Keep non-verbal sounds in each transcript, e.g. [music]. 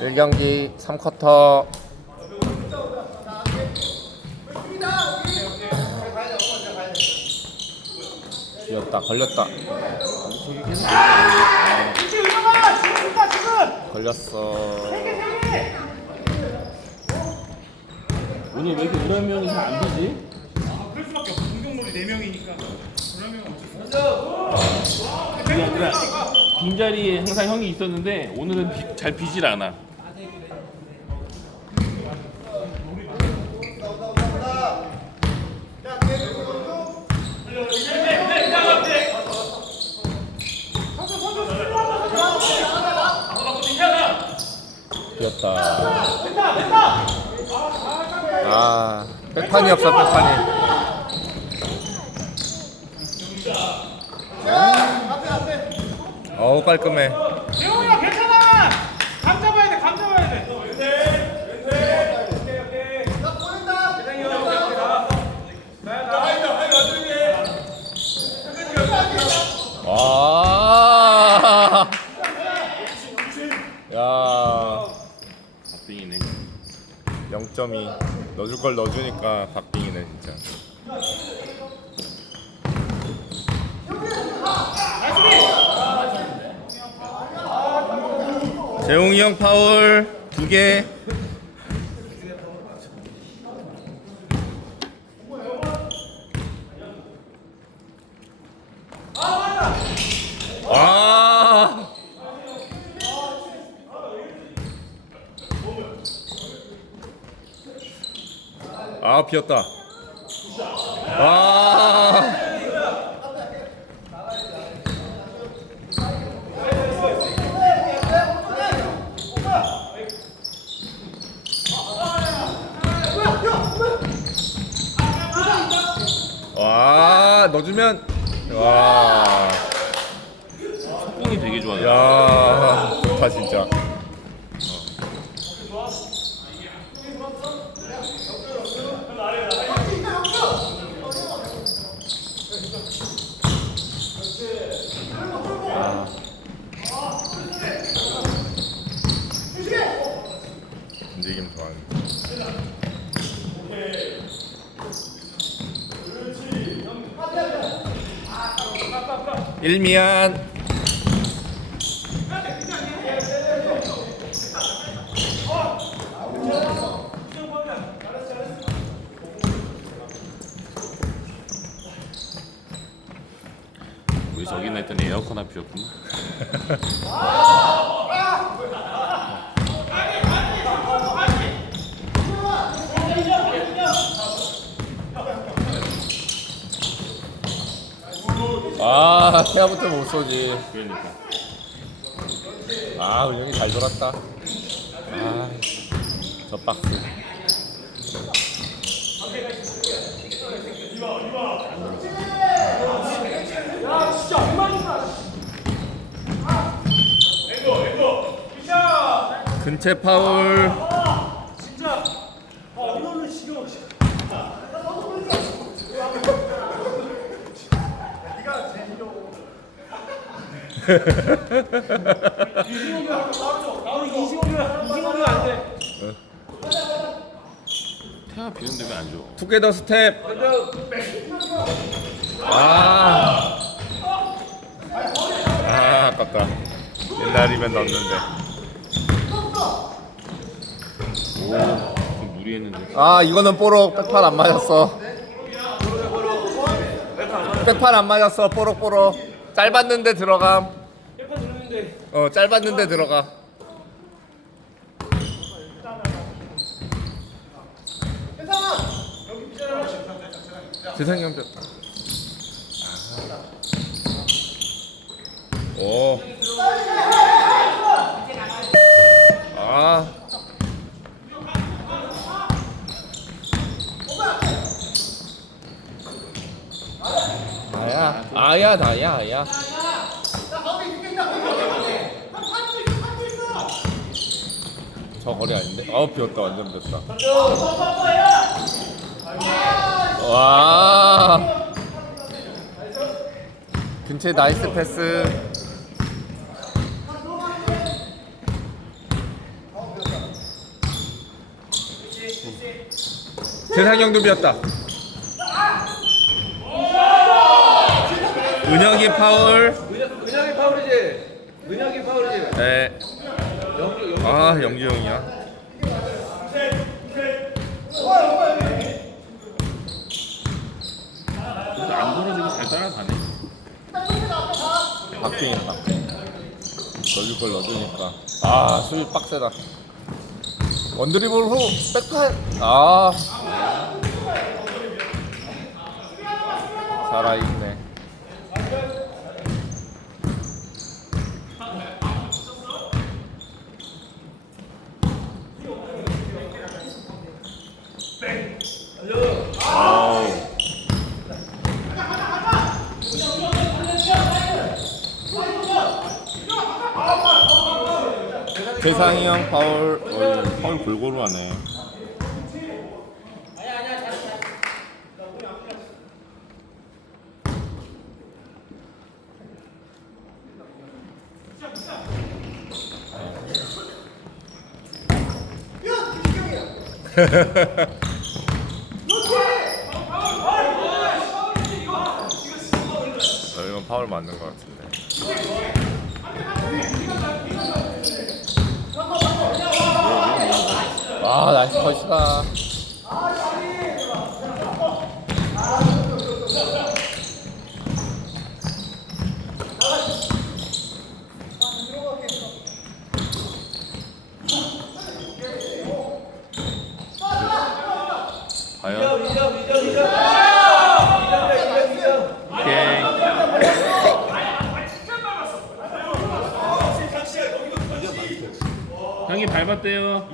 1경기 3쿼터 뛰었다 걸렸다! 걸렸어 오늘 왜 이렇게 우람 형이 잘안 비지? 그럴 수밖에 없어. 공격놀이 4명이니까. 그러면 어쩔 수 없어. 빈자리에 항상 형이 있었는데 오늘은 비- 잘 비질 않아. 뛰었다. 아 백판이 없어 백판이. 어우 깔끔해 대웅이야 괜찮아! 감 잡아야 돼, 감 잡아야 돼. 와. 야, 박빙이네. 0.2 넣어줄 걸 넣어주니까 박빙이네 진짜. 재웅이 형 파울 두 개. 아. 아 비었다. 아. 와 넣어주면 와. 속공이 되게 좋아요. 야 좋다 진짜. 움직임 좋아하는. 일미안. 우리 저기 나 했더니 에어컨 앞이었구나. [laughs] 아 태아부터 못 쏘지. 그러니까. 아 은영이 잘 돌았다. 아 저 박스. 근체 파울. 진짜. 어, 이거는 지겨워. 이승호가 바로 줘. 바로 이승호가 이승호가 안 돼. 태아 왜안 줘? 투게더 스텝. 아. 아 아깝다. 옛날이면 넣었는데. 좀 무리했는데. 아 이거는 뽀록 백판 안 맞았어. 백판 안 맞았어 뽀록 뽀록. 짧았는데 들어감. 어 짧았는데 들어가. 재상이 형 뺐다. 오. 아야 나야 아야. 저 거리 아닌데? 아, 비었다 완전 비었다. 와. 근처에 나이스 패스. 대상형도 비었다. 은혁이 파울. 은혁이 파울이지? 은혁이 파울이지? 네. 아 영주 형이야. 안 벌어지고 잘 따라가네. 박빙이 박빙. 넣을 걸 넣어주니까. 아 수비 빡세다. 원드리블 후 백팔. 아. 살아있 네. 재상이 형 파울. 어, 파울 골고루 하네. 어, [laughs] 이건 파울 맞는 것 같은데. 아, 나이스 컷이다. 형이 밟았대요.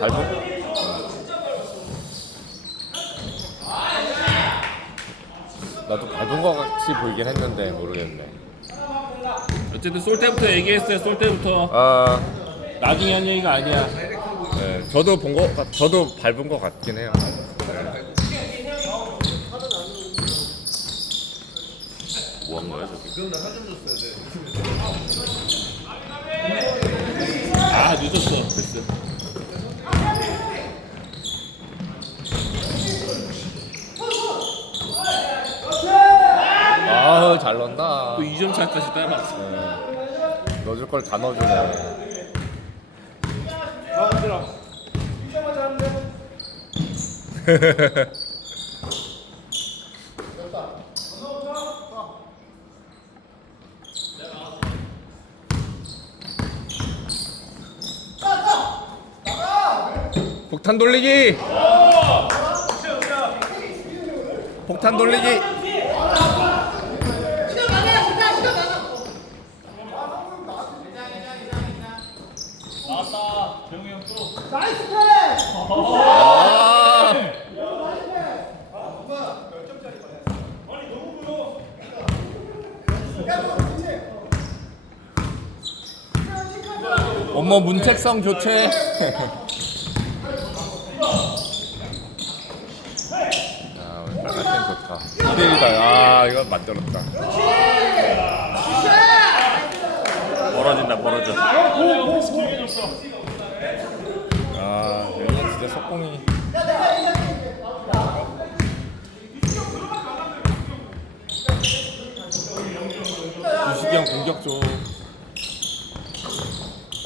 밟은? 나도 밟은 것 같이 보이긴 했는데 모르겠네. 어쨌든 쏠 때부터 얘기했어요. 쏠 때부터 아, 나중에 한 얘기가 아니야. 네, 저도 본 거, 같- 저도 밟은 것 같긴 해요. 뭐 한 거야 저게? 아 늦었어. 됐어. 아우 잘 넣는다. 또 2점 차까지 따라갔어. 네. 넣어줄 걸 다 넣어주네. [laughs] 폭탄 돌리기. 폭탄 돌리기. 아. 어머 문책성 교체. [laughs] 아 오늘 빨간팀 좋다. 2대1이다. 아 이거 만들었다. 벌어진다 벌어져. 아 여기는 진짜 석공이. 주식이 형 공격 좀.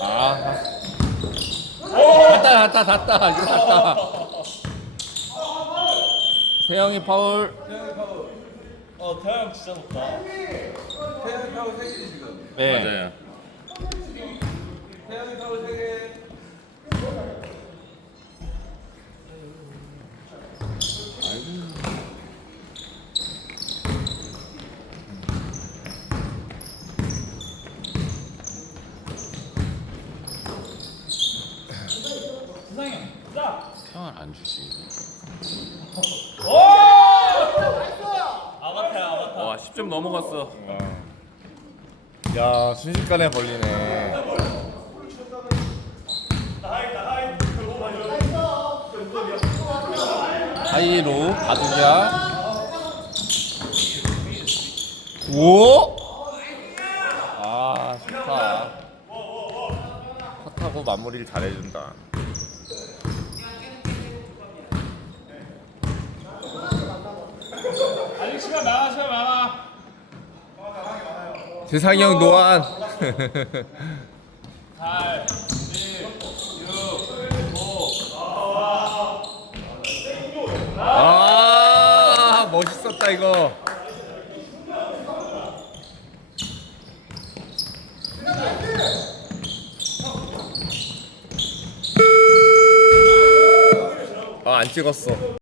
아. 갔다 갔다 갔다 이거 갔다. 세영이 파울. 어, 태양 진짜 높다. 태양이 파울 3개지 지금. 네. 맞아요. 태양이 파울 3개. 평을 안 주지. 아바타, 아바타. 와 10점 넘어갔어. 야 순식간에 걸리네. 하이로 가두냐? 오? 아 좋다. 컷하고 마무리를 잘해준다. 아직 시간 많아 시간 많아 세상이 형 노안. 8 7 6 5 아 멋있었다 이거. 아 안 찍었어.